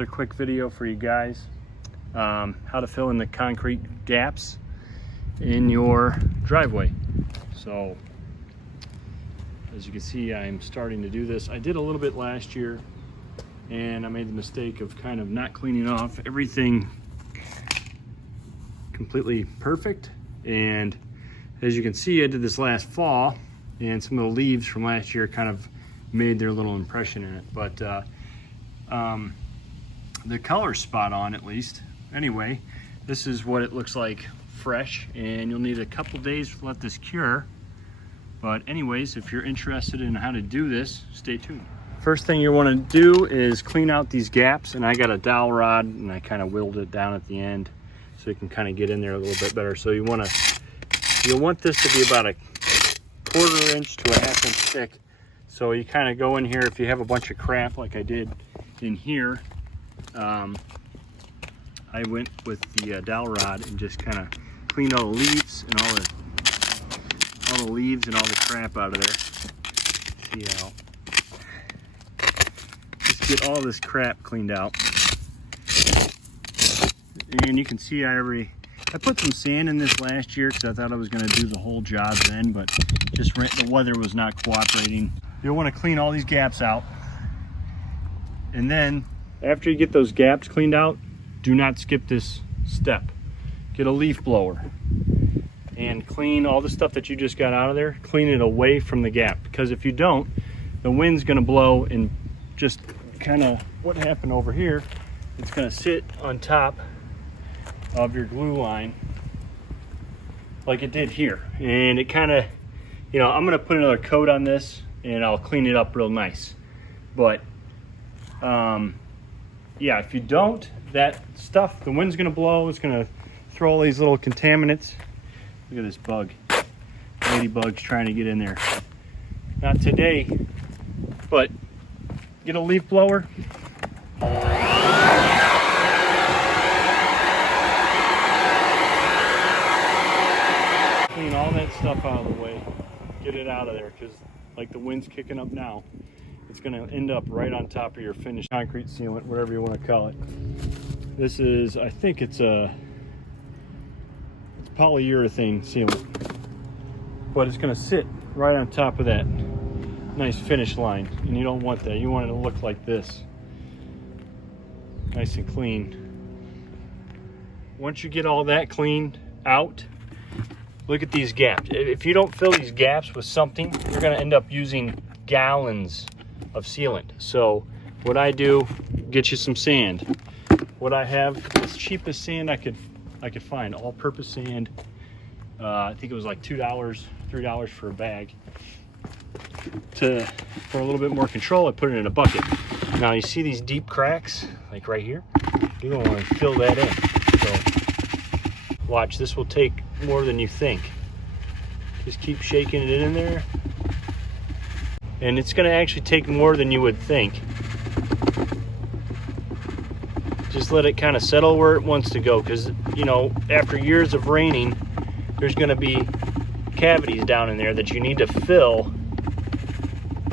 A quick video for you guys, how to fill in the concrete gaps in your driveway. So as you can see, I'm starting to do this. I did a little bit last year and I made the mistake of kind of not cleaning off everything completely perfect. And as you can see, I did this last fall and some of the leaves from last year kind of made their little impression in it. But the color's spot on, at least. Anyway, this is what it looks like fresh, and you'll need a couple days to let this cure. But anyways, if you're interested in how to do this, stay tuned. First thing you want to do is clean out these gaps, and I got a dowel rod and I kind of whittled it down at the end so you can kind of get in there a little bit better. So you'll want this to be about a 1/4 inch to a 1/2 inch thick. So you kind of go in here, if you have a bunch of crap like I did in here, I went with the dowel rod and just kind of cleaned all the leaves and all the leaves and all the crap out of there. See how? Just get all this crap cleaned out. And you can see I put some sand in this last year because I thought I was going to do the whole job then, but just the weather was not cooperating. You'll want to clean all these gaps out, and then after you get those gaps cleaned out, do not skip this step. Get a leaf blower and clean all the stuff that you just got out of there. Clean it away from the gap, because if you don't, the wind's going to blow and just kind of what happened over here, it's going to sit on top of your glue line like it did here. And it kind of, I'm going to put another coat on this and I'll clean it up real nice. But yeah, if you don't, that stuff, the wind's gonna blow, it's gonna throw all these little contaminants. Look at this bug. Ladybug's trying to get in there. Not today, but get a leaf blower. Clean all that stuff out of the way. Get it out of there, because like the wind's kicking up now, it's going to end up right on top of your finished concrete sealant, whatever you want to call it. This is, I think it's polyurethane sealant, but it's going to sit right on top of that nice finish line, and you don't want that. You want it to look like this, nice and clean. Once you get all that cleaned out, look at these gaps. If you don't fill these gaps with something, you're going to end up using gallons of sealant. So what I do, get you some sand. What I have is cheapest sand I could find, all-purpose sand. I think it was like $2, $3 for a bag. For a little bit more control, I put it in a bucket. Now you see these deep cracks, like right here? You're gonna want to fill that in. So watch, this will take more than you think. Just keep shaking it in there. And it's going to actually take more than you would think. Just let it kind of settle where it wants to go, because after years of raining, there's going to be cavities down in there that you need to fill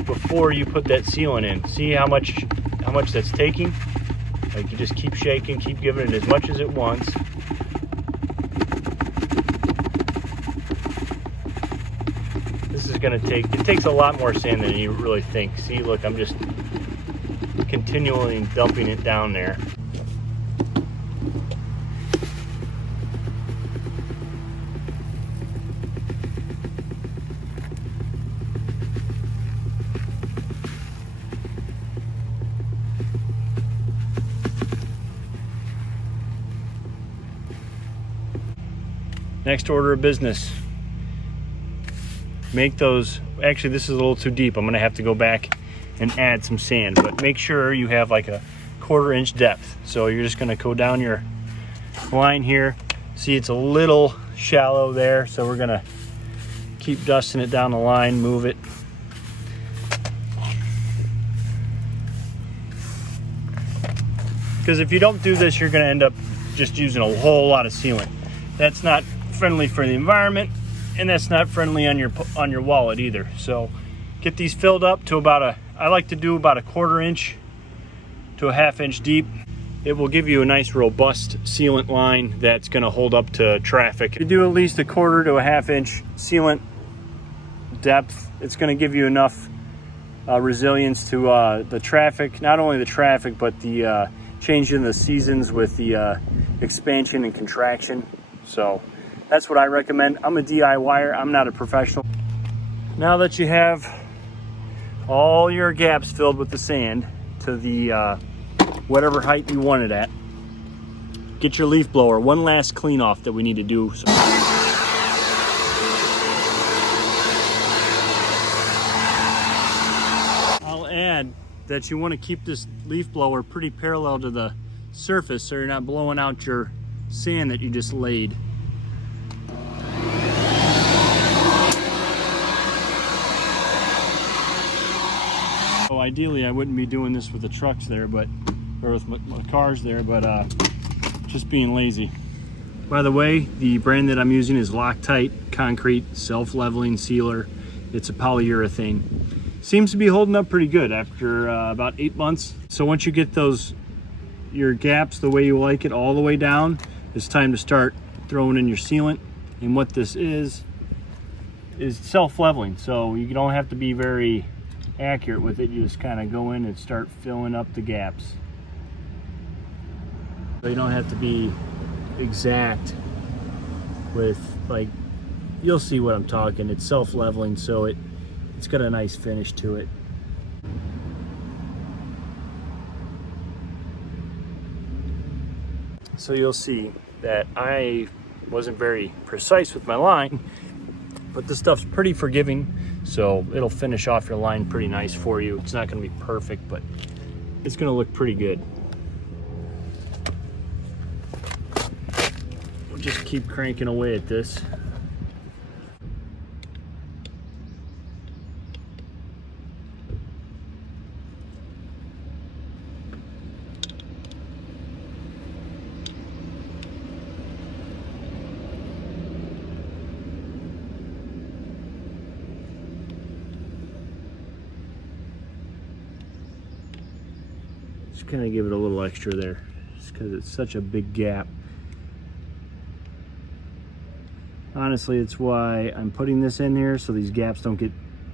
before you put that sealant in. See how much that's taking? Like, you just keep shaking, keep giving it as much as it wants. It takes a lot more sand than you really think. See, look, I'm just continually dumping it down there. Next order of business. Make those, actually this is a little too deep. I'm gonna have to go back and add some sand, but make sure you have like a 1/4 inch depth. So you're just gonna go down your line here. See, it's a little shallow there, so we're gonna keep dusting it down the line, move it. Because if you don't do this, you're gonna end up just using a whole lot of sealant. That's not friendly for the environment, and that's not friendly on your wallet either. So get these filled up to about I like to do about a 1/4 inch to a 1/2 inch deep. it will give you a nice robust sealant line that's going to hold up to traffic. If you do at least 1/4 to 1/2 inch sealant depth, it's going to give you enough resilience to the traffic, not only the traffic, but the change in the seasons with the expansion and contraction. So that's what I recommend. I'm a DIYer, I'm not a professional. Now that you have all your gaps filled with the sand to the whatever height you want it at, get your leaf blower. One last clean off that we need to do. So I'll add that you want to keep this leaf blower pretty parallel to the surface so you're not blowing out your sand that you just laid. So ideally I wouldn't be doing this with the trucks there, or with my cars there, but just being lazy. By the way, the brand that I'm using is Loctite Concrete Self-Leveling Sealer. It's a polyurethane. Seems to be holding up pretty good after about 8 months. So once you get your gaps the way you like it all the way down, it's time to start throwing in your sealant. And what this is self-leveling. So you don't have to be very accurate with it. You just kind of go in and start filling up the gaps. So you don't have to be exact with, like, you'll see what I'm talking. It's self-leveling, so it's got a nice finish to it. So you'll see that I wasn't very precise with my line, but this stuff's pretty forgiving, so it'll finish off your line pretty nice for you. It's not going to be perfect, but it's going to look pretty good. We'll just keep cranking away at this. Just kind of give it a little extra there, just because it's such a big gap. Honestly, it's why I'm putting this in here, so these gaps don't get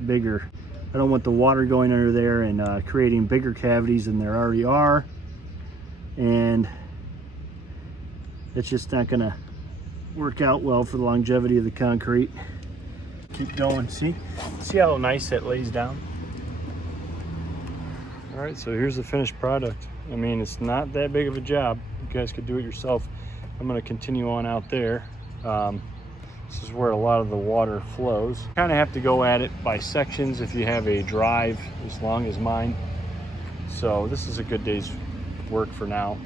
bigger. I don't want the water going under there and creating bigger cavities than there already are, and it's just not gonna work out well for the longevity of the concrete. Keep going. See how nice that lays down? All right, so here's the finished product. I mean, it's not that big of a job. You guys could do it yourself. I'm gonna continue on out there. This is where a lot of the water flows. Kind of have to go at it by sections if you have a drive as long as mine. So this is a good day's work for now.